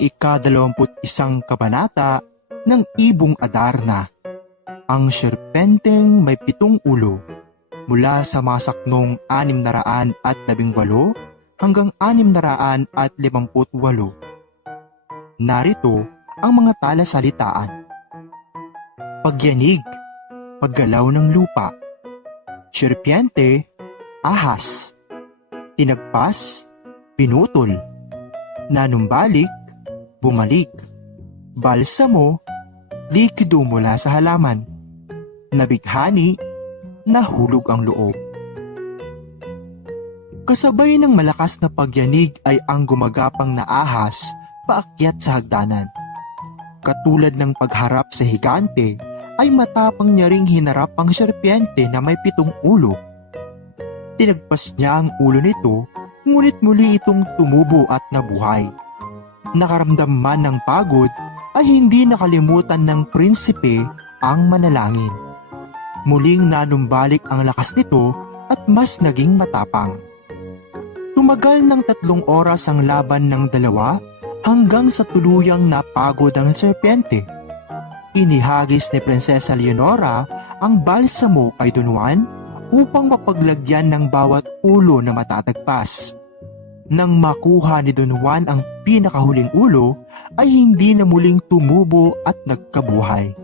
ika-21 kabanata ng Ibong Adarna. Ang serpenteng may 7 ulo, mula sa masaknong 618 hanggang 658. Narito ang mga talasalitaan. Pagyanig, paggalaw ng lupa. Serpiente, ahas. Tinagpas, pinutol. Nanumbalik, bumalik. Balsamo, likido mula sa halaman. Nabighani, nahulog ang loob. Kasabay ng malakas na pagyanig ay ang gumagapang na ahas paakyat sa hagdanan. Katulad ng pagharap sa higante, ay matapang niya ring hinarap ang serpiente na may 7 ulo. Tinagpas niya ang ulo nito, ngunit muli itong tumubo at nabuhay. Nakaramdam man ng pagod, ay hindi nakalimutan ng prinsipe ang manalangin. Muling nanumbalik ang lakas nito at mas naging matapang. Tumagal ng 3 oras ang laban ng dalawa hanggang sa tuluyang napagod ang serpiente. Inihagis ni Prinsesa Leonora ang balsamo kay Don Juan upang mapaglagyan ng bawat ulo na matatagpas. Nang makuha ni Don Juan ang pinakahuling ulo, ay hindi na muling tumubo at nagkabuhay.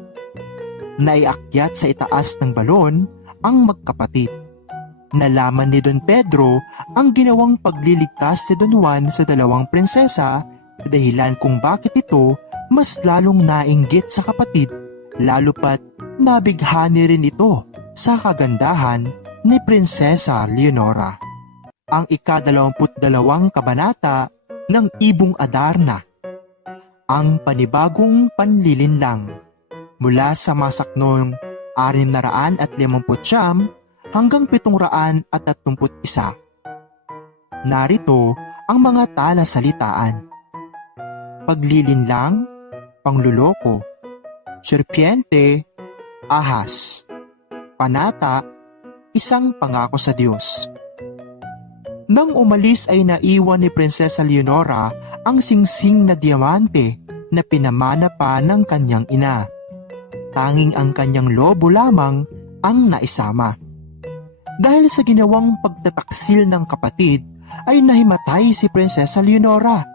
Naiakyat sa itaas ng balon ang magkapatid. Nalaman ni Don Pedro ang ginawang pagliligtas si Don Juan sa 2 prinsesa, dahilan kung bakit ito mas lalong nainggit sa kapatid, lalo pat nabighani rin ito sa kagandahan ni Prinsesa Leonora. Ang ika-22 kabanata ng Ibong Adarna. Ang panibagong panlilinlang, mula sa masaknong 650 hanggang 731. Narito ang mga talasalitaan. Paglilinlang, pangluloko. Serpiente, ahas. Panata, isang pangako sa Diyos. Nang umalis ay naiwan ni Prinsesa Leonora ang singsing na diamante na pinamana pa ng kanyang ina. Tanging ang kanyang lobo lamang ang naisama. Dahil sa ginawang pagtataksil ng kapatid ay nahimatay si Prinsesa Leonora.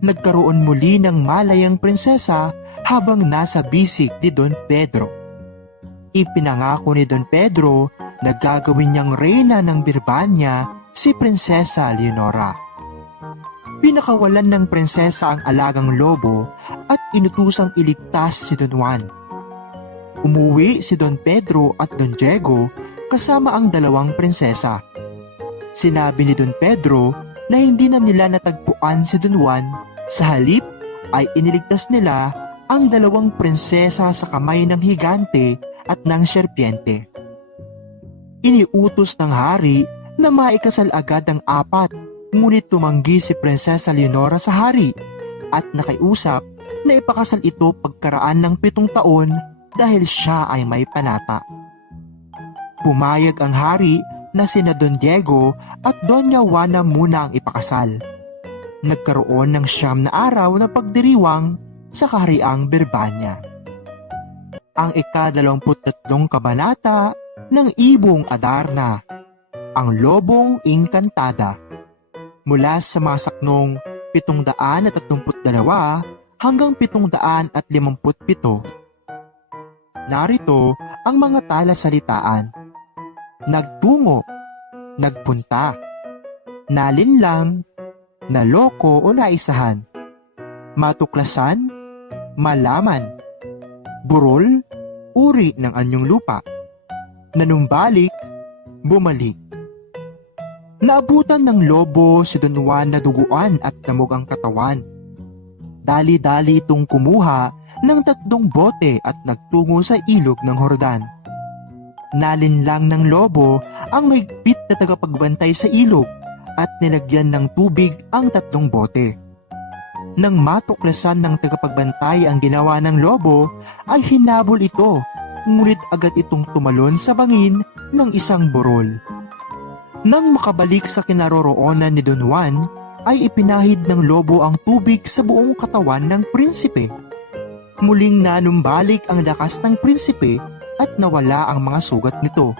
Nagkaroon muli ng malayang prinsesa habang nasa bisig ni Don Pedro. Ipinangako ni Don Pedro na gagawin niyang reyna ng Birbania si Prinsesa Leonora. Pinakawalan ng prinsesa ang alagang lobo at inutusang iligtas si Don Juan. Umuwi si Don Pedro at Don Diego kasama ang 2 prinsesa. Sinabi ni Don Pedro na hindi na nila natagpuan si Don Juan, sa halip ay iniligtas nila ang 2 prinsesa sa kamay ng higante at ng serpiente. Iniutos ng hari na maikasal agad ang 4, ngunit tumanggi si Prinsesa Leonora sa hari at nakiusap na ipakasal ito pagkaraan ng 7 taon dahil siya ay may panata. Pumayag ang hari na sina Don Diego at Doña Juana muna ang ipakasal. Nagkaroon ng 9 na araw na pagdiriwang sa kahariang Birbania. Ang ika-23 kabanata ng Ibong Adarna. Ang Lobong Engkantada. Mula sa masaknong 732 hanggang 757. Narito ang mga talasalitaan. Nagtungo, nagpunta, nalinlang, naloko o naisahan, matuklasan, malaman, burol, uri ng anyong lupa, nanumbalik, bumalik. Naabutan ng lobo si Don Juan na duguan at damog ang katawan. Dali-dali itong kumuha ng 3 bote at nagtungo sa ilog ng Hordan. Nalinlang ng lobo ang mahigpit na tagapagbantay sa ilog at nilagyan ng tubig ang 3 bote. Nang matuklasan ng tagapagbantay ang ginawa ng lobo, ay hinabol ito, ngunit agad itong tumalon sa bangin ng isang burol. Nang makabalik sa kinaroroonan ni Don Juan, ay ipinahid ng lobo ang tubig sa buong katawan ng prinsipe. Muling nanumbalik ang lakas ng prinsipe at nawala ang mga sugat nito.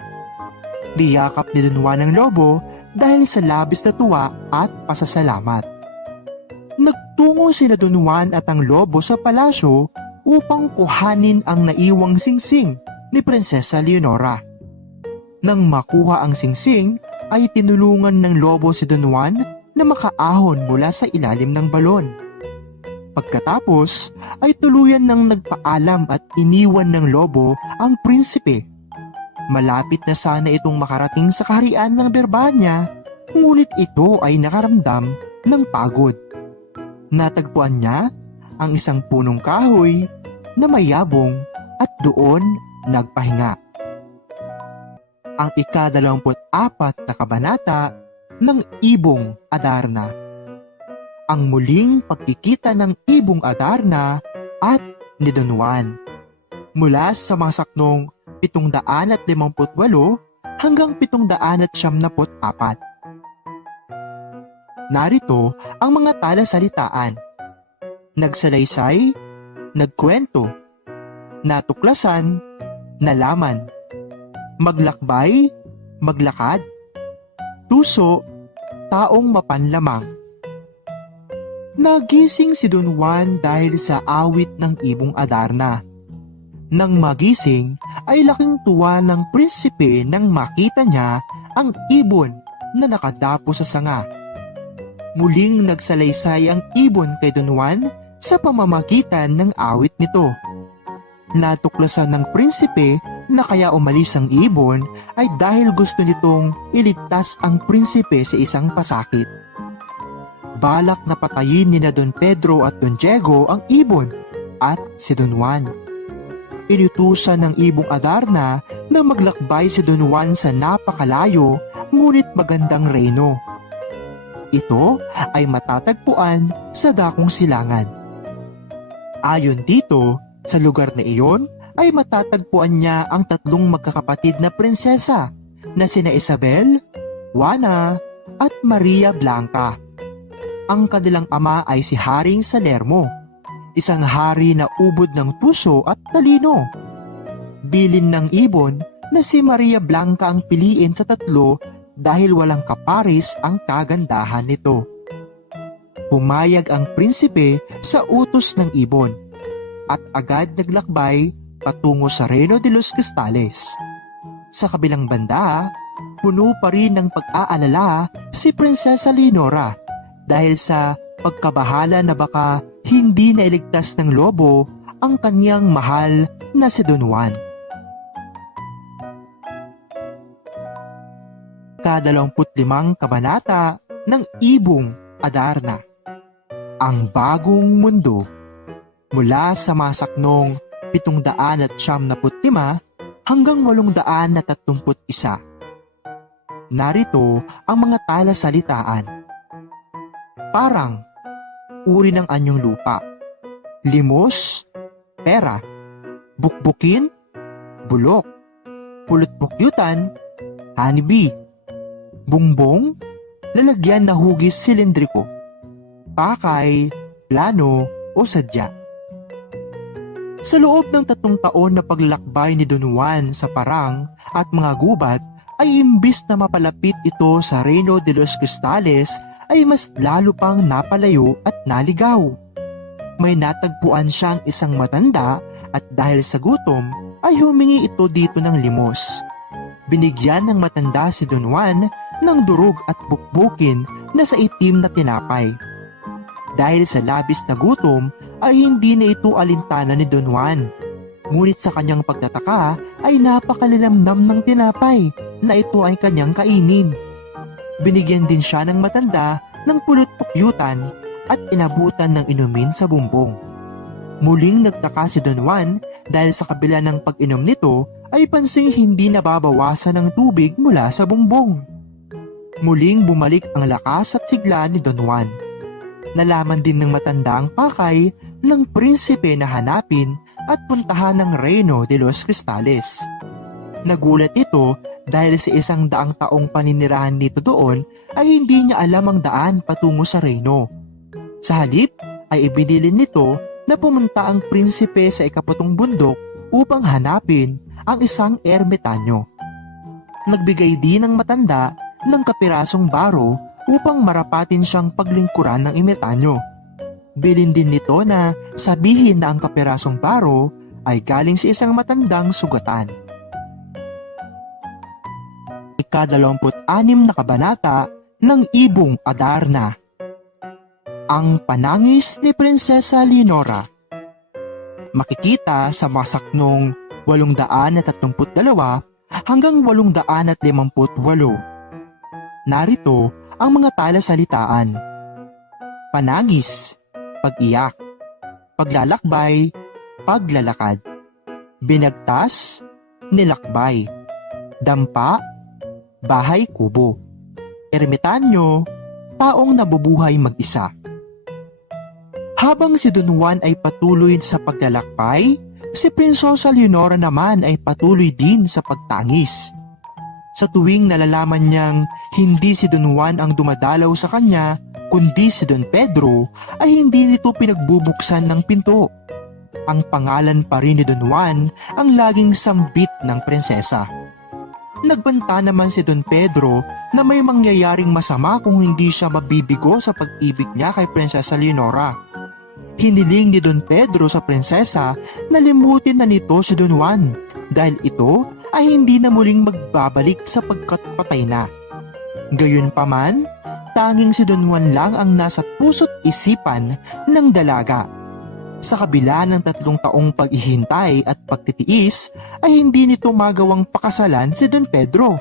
Niyakap ni Don Juan ang lobo dahil sa labis na tuwa at pasasalamat. Nagtungo sina Don Juan at ang lobo sa palasyo upang kuhanin ang naiwang singsing ni Prinsesa Leonora. Nang makuha ang singsing, ay tinulungan ng lobo si Don Juan na makaahon mula sa ilalim ng balon. Pagkatapos ay tuluyan ng nagpaalam at iniwan ng lobo ang prinsipe. Malapit na sana itong makarating sa kaharian ng Birbania, ngunit ito ay nakaramdam ng pagod. Natagpuan niya ang isang punong kahoy na mayabong at doon nagpahinga. Ang ika-24 na kabanata ng Ibong Adarna. Ang muling pagkikita ng Ibong Adarna at ni Don Juan. Mula sa mga saknong 758 hanggang 774. Narito ang mga talasalitaan. Nagsalaysay, nagkwento, natuklasan, nalaman, maglakbay, maglakad, tuso, taong mapanlamang. Nagising si Don Juan dahil sa awit ng Ibong Adarna. Nang magising ay laking tuwa ng prinsipe nang makita niya ang ibon na nakadapo sa sanga. Muling nagsalaysay ang ibon kay Don Juan sa pamamagitan ng awit nito. Natuklasan ng prinsipe na kaya umalis ang ibon ay dahil gusto nitong iligtas ang prinsipe sa isang pasakit. Balak na patayin ni na Don Pedro at Don Diego ang ibon at si Don Juan. Inutusan ng Ibong Adarna na maglakbay si Don Juan sa napakalayo ngunit magandang reyno. Ito ay matatagpuan sa Dakong Silangan. Ayon dito, sa lugar na iyon ay matatagpuan niya ang 3 magkakapatid na prinsesa na sina Isabel, Juana at Maria Blanca. Ang kanilang ama ay si Haring Salermo, isang hari na ubod ng puso at talino. Bilin ng ibon na si Maria Blanca ang piliin sa 3 dahil walang kaparis ang kagandahan nito. Pumayag ang prinsipe sa utos ng ibon at agad naglakbay patungo sa Reino de los Cristales. Sa kabilang banda, puno pa rin ng pag-aalala si Prinsesa Leonora dahil sa pagkabahala na baka hindi nailigtas ng lobo ang kanyang mahal na si Don Juan. Ka-25 kabanata ng Ibong Adarna. Ang Bagong Mundo. Mula sa masaknong 795 hanggang 831. Narito ang mga talasalitaan. Parang, uri ng anyong lupa. Limos, pera. Bukbukin, bulok. Pulot-bukyutan, honeybee. Bungbong, lalagyan na hugis silindriko. Pakay, plano o sadya. Sa loob ng 3 taon na paglalakbay ni Don Juan sa parang at mga gubat, ay imbis na mapalapit ito sa Reino de los Cristales, ay mas lalo pang napalayo at naligaw. May natagpuan siyang isang matanda at dahil sa gutom, ay humingi ito dito ng limos. Binigyan ng matanda si Don Juan ng durog at bukbukin na sa itim na tinapay. Dahil sa labis na gutom ay hindi na ito alintana ni Don Juan. Ngunit sa kanyang pagtataka ay napakalilamnam ng tinapay na ito ay kanyang kainin. Binigyan din siya ng matanda ng pulot-pukyutan at inabutan ng inumin sa bumbong. Muling nagtaka si Don Juan dahil sa kabila ng pag-inom nito ay pansing hindi nababawasan ng tubig mula sa bumbong. Muling bumalik ang lakas at sigla ni Don Juan. Nalaman din ng matanda ang pakay ng prinsipe na hanapin at puntahan ng Reino de los Cristales. Nagulat ito dahil sa 100 taong paninirahan nito doon ay hindi niya alam ang daan patungo sa reyno. Sa halip ay ibinilin nito na pumunta ang prinsipe sa 7 bundok upang hanapin ang isang ermitanyo. Nagbigay din ng matanda ng kapirasong baro upang marapatin siyang paglingkuran ng ermitanyo. Bilin din nito na sabihin na ang kapirasong baro ay galing sa isang matandang sugatan. Ika-26 na kabanata ng Ibong Adarna. Ang panangis ni Prinsesa Leonora. Makikita sa masaknong 832 hanggang 858. Narito ang mga talasalitaan. Panangis, pag-iyak, paglalakbay, paglalakad, binagtas, nilakbay, dampa, bahay kubo, ermitanyo, taong nabubuhay mag-isa. Habang si Don Juan ay patuloy sa paglalakbay, si Prinsesa Leonora naman ay patuloy din sa pagtangis. Sa tuwing nalalaman niyang hindi si Don Juan ang dumadalaw sa kanya, kundi si Don Pedro, ay hindi nito pinagbubuksan ng pinto. Ang pangalan pa rin ni Don Juan ang laging sambit ng prinsesa. Nagbanta naman si Don Pedro na may mangyayaring masama kung hindi siya mabibigo sa pag-ibig niya kay Prinsesa Leonora. Hiniling ni Don Pedro sa prinsesa na limutin na nito si Don Juan dahil ito ay hindi na muling magbabalik sapagkat patay na. Gayunpaman, tanging si Don Juan lang ang nasa puso't isipan ng dalaga. Sa kabila ng 3 taong paghihintay at pagtitiis ay hindi nito magawang pakasalan si Don Pedro.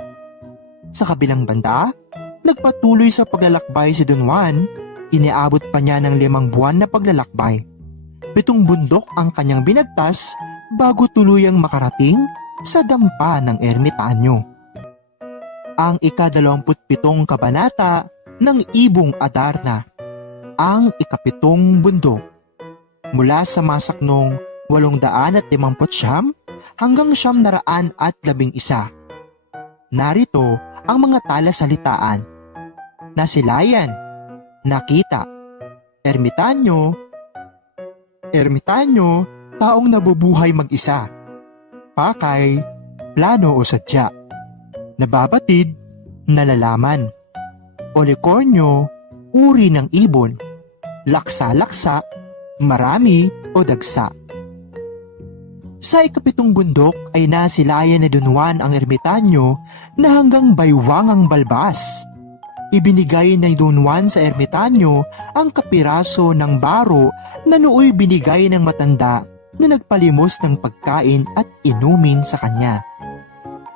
Sa kabilang banda, nagpatuloy sa paglalakbay si Don Juan. Iniabot pa niya ng 5 buwan na paglalakbay. 7 bundok ang kanyang binagtas bago tuluyang makarating sa dampa ng ermitanyo. Ang ika-27 kabanata ng Ibong Adarna. Ang ika-7 bundok. Mula sa masaknong 859 hanggang 911. Narito ang mga talasalitaan. Nasilayan, nakita, ermitanyo, taong nabubuhay mag-isa, pakay, plano o sadya, nababatid, nalalaman, olikornyo, uri ng ibon, laksa-laksa, marami o dagsa. Sa ika-7 bundok ay nasilayan ni Don Juan ang ermitanyo na hanggang baywang ang balbas. Ibinigay ni Don Juan sa ermitanyo ang kapiraso ng baro na nooy binigay ng matanda na nagpalimos ng pagkain at inumin sa kanya.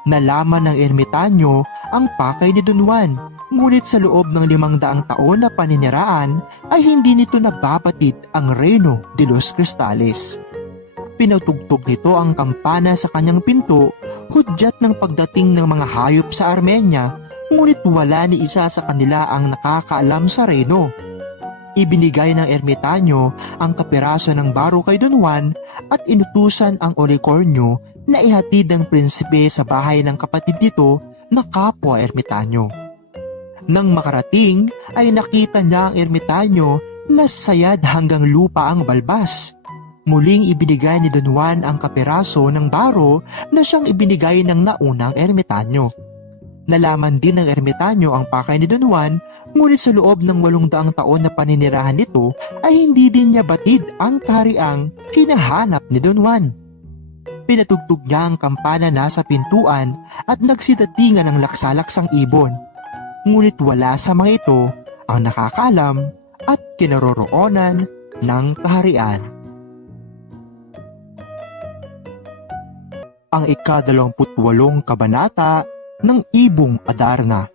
Nalaman ng ermitanyo ang pakay ni Don Juan, ngunit sa loob ng 500 taon na paniniraan ay hindi nito nababatid ang Reyno de los Cristales. Pinatugtog nito ang kampana sa kanyang pinto, hudyat ng pagdating ng mga hayop sa Armenia, ngunit wala ni isa sa kanila ang nakakaalam sa reyno. Ibinigay ng ermitanyo ang kapiraso ng baro kay Don Juan at inutusan ang olikornyo na ihatid ng prinsipe sa bahay ng kapatid nito na kapwa ermitanyo. Nang makarating ay nakita niya ang ermitanyo na sayad hanggang lupa ang balbas. Muling ibinigay ni Don Juan ang kapiraso ng baro na siyang ibinigay ng naunang ermitanyo. Nalaman din ng ermitanyo ang pakay ni Don Juan, ngunit sa loob ng 800 taon na paninirahan nito ay hindi din niya batid ang kahariang hinahanap ni Don Juan. Pinatugtog niya ang kampana na sa pintuan at nagsidatingan ng laksalaksang ibon, ngunit wala sa mga ito ang nakakaalam at kinaroroonan ng kaharian. Ang ika-28 kabanata ng Ibong Adarna.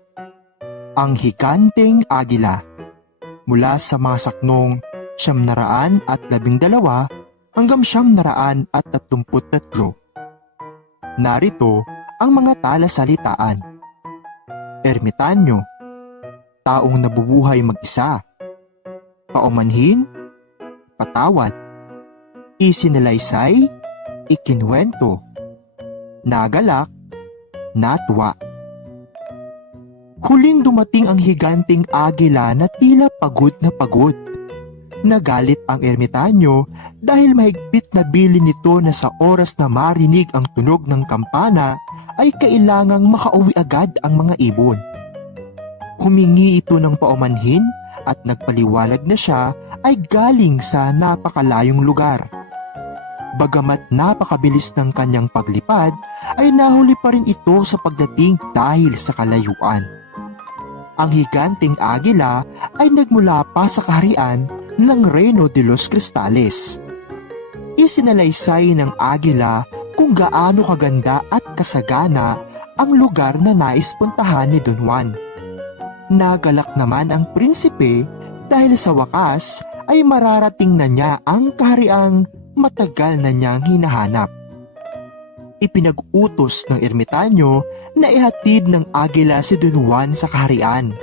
Ang higanteng agila. Mula sa masaknong 912 hanggang 933. Narito ang mga talasalitaan. Ermitanyo, taong nabubuhay mag-isa. Paumanhin, patawad. Isinalaysay, ikinwento. Nagalak, natwa. Huling dumating ang higanting agila na tila pagod na pagod. Nagalit ang ermitanyo dahil mahigpit na bilin nito na sa oras na marinig ang tunog ng kampana ay kailangang makauwi agad ang mga ibon. Humingi ito ng paumanhin at nagpaliwalag na siya ay galing sa napakalayong lugar. Bagamat napakabilis ng kanyang paglipad, ay nahuli pa rin ito sa pagdating dahil sa kalayuan. Ang higanting agila ay nagmula pa sa kaharian ng Reino de los Cristales. Isinalaysay ng agila kung gaano kaganda at kasagana ang lugar na nais puntahan ni Don Juan. Nagalak naman ang prinsipe dahil sa wakas ay mararating na niya ang kahariang matagal na niyang hinahanap. Ipinag-utos ng ermitanyo na ihatid ng agila si Don Juan sa kaharian.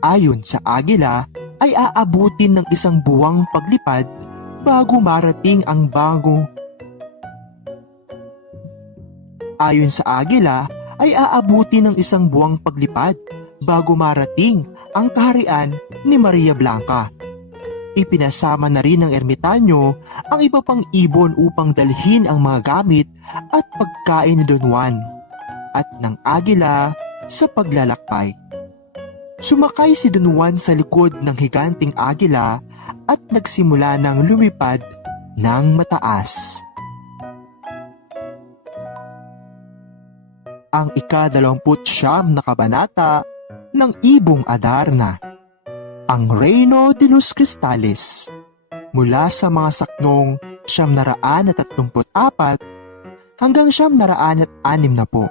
Ayon sa agila ay aabutin ng isang buwang paglipad bago marating ang Ayon sa agila ay aabutin ng isang buwang paglipad bago marating ang kaharian ni Maria Blanca. Ipinasama na rin ng ermitanyo ang iba pang ibon upang dalhin ang mga gamit at pagkain ni Don Juan at ng agila sa paglalakbay. Sumakay si Don Juan sa likod ng higanting agila at nagsimula ng lumipad ng mataas. Ang ika-29 na kabanata ng Ibong Adarna, ang Reino de los Cristales, mula sa mga saknong 934 hanggang 960.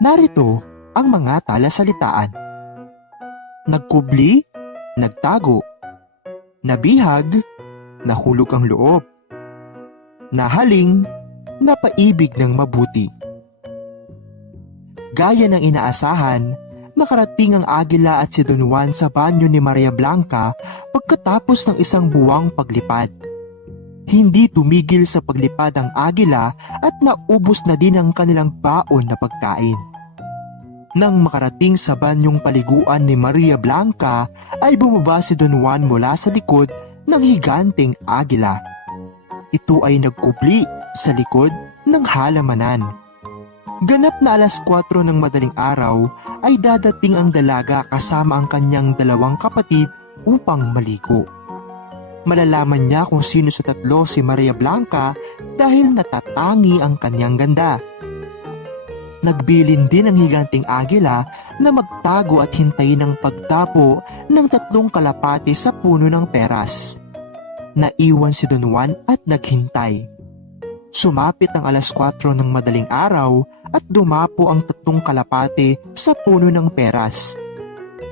Narito ang mga talasalitaan. Nagkubli, nagtago, nabihag, nahulog ang loob, nahaling, napaibig ng mabuti. Gaya ng inaasahan, nakarating ang agila at si Don Juan sa banyo ni Maria Blanca pagkatapos ng isang buwang paglipad. Hindi tumigil sa paglipad ang agila at naubos na din ang kanilang baon na pagkain. Nang makarating sa banyong paliguan ni Maria Blanca ay bumaba si Don Juan mula sa likod ng higanting agila. Ito ay nagkubli sa likod ng halamanan. Ganap na 4:00 ng madaling araw ay dadating ang dalaga kasama ang kanyang 2 kapatid upang maligo. Malalaman niya kung sino sa tatlo si Maria Blanca dahil natatangi ang kanyang ganda. Nagbilin din ang higanting agila na magtago at hintayin ang pagtapo ng 3 kalapate sa puno ng peras. Naiwan si Don Juan at naghintay. Sumapit ang 4:00 ng madaling araw at dumapo ang 3 kalapate sa puno ng peras.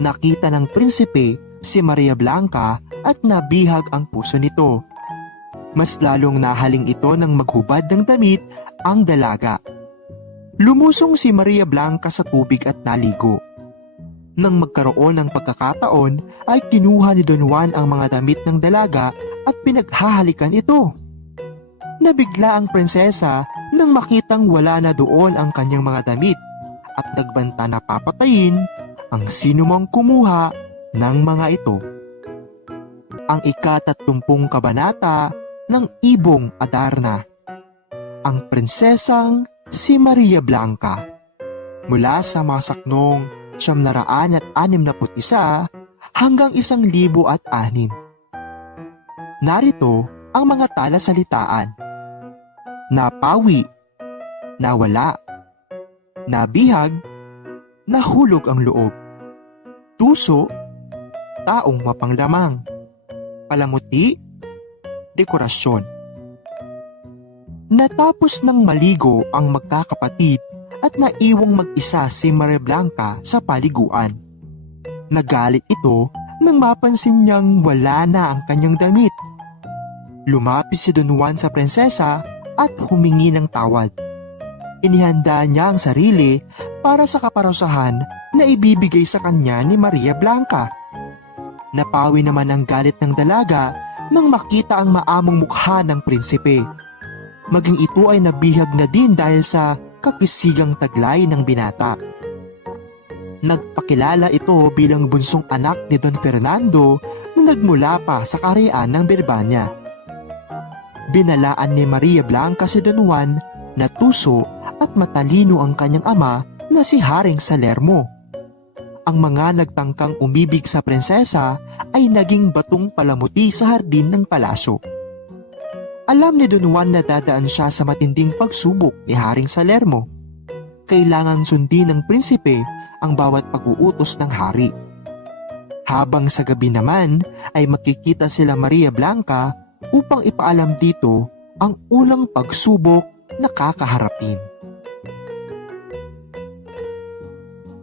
Nakita ng prinsipe si Maria Blanca at nabihag ang puso nito. Mas lalong nahaling ito nang maghubad ng damit ang dalaga. Lumusong si Maria Blanca sa tubig at naligo. Nang magkaroon ng pagkakataon ay kinuha ni Don Juan ang mga damit ng dalaga at pinaghahalikan ito. Nabigla ang prinsesa nang makitang wala na doon ang kanyang mga damit at nagbanta na papatayin ang sinumang kumuha ng mga ito. Ang ika-30 kabanata ng Ibong Adarna, ang prinsesang si Maria Blanca, mula sa mga saknong 961 hanggang 1006. Narito ang mga talasalitaan. Napawi, nawala, nabihag, nahulog ang loob, tuso, taong mapanglamang, palamuti, dekorasyon. Natapos ng maligo ang magkakapatid at naiwang mag-isa si Maria Blanca sa paliguan. Nagalit ito nang mapansin niyang wala na ang kanyang damit. Lumapit si Don Juan sa prinsesa at humingi ng tawad. Inihanda niya ang sarili para sa kaparusahan na ibibigay sa kanya ni Maria Blanca. Napawi naman ang galit ng dalaga nang makita ang maamong mukha ng prinsipe. Maging ito ay nabihag na din dahil sa kakisigang taglay ng binata. Nagpakilala ito bilang bunsong anak ni Don Fernando na nagmula pa sa kaharian ng Birmania. Binalaan ni Maria Blanca si Don Juan na tuso at matalino ang kanyang ama na si Haring Salermo. Ang mga nagtangkang umibig sa prinsesa ay naging batong palamuti sa hardin ng palasyo. Alam ni Don Juan na dadaan siya sa matinding pagsubok ni Haring Salermo. Kailangang sundin ng prinsipe ang bawat pag-uutos ng hari. Habang sa gabi naman ay makikita sila Maria Blanca upang ipaalam dito ang unang pagsubok na kakaharapin.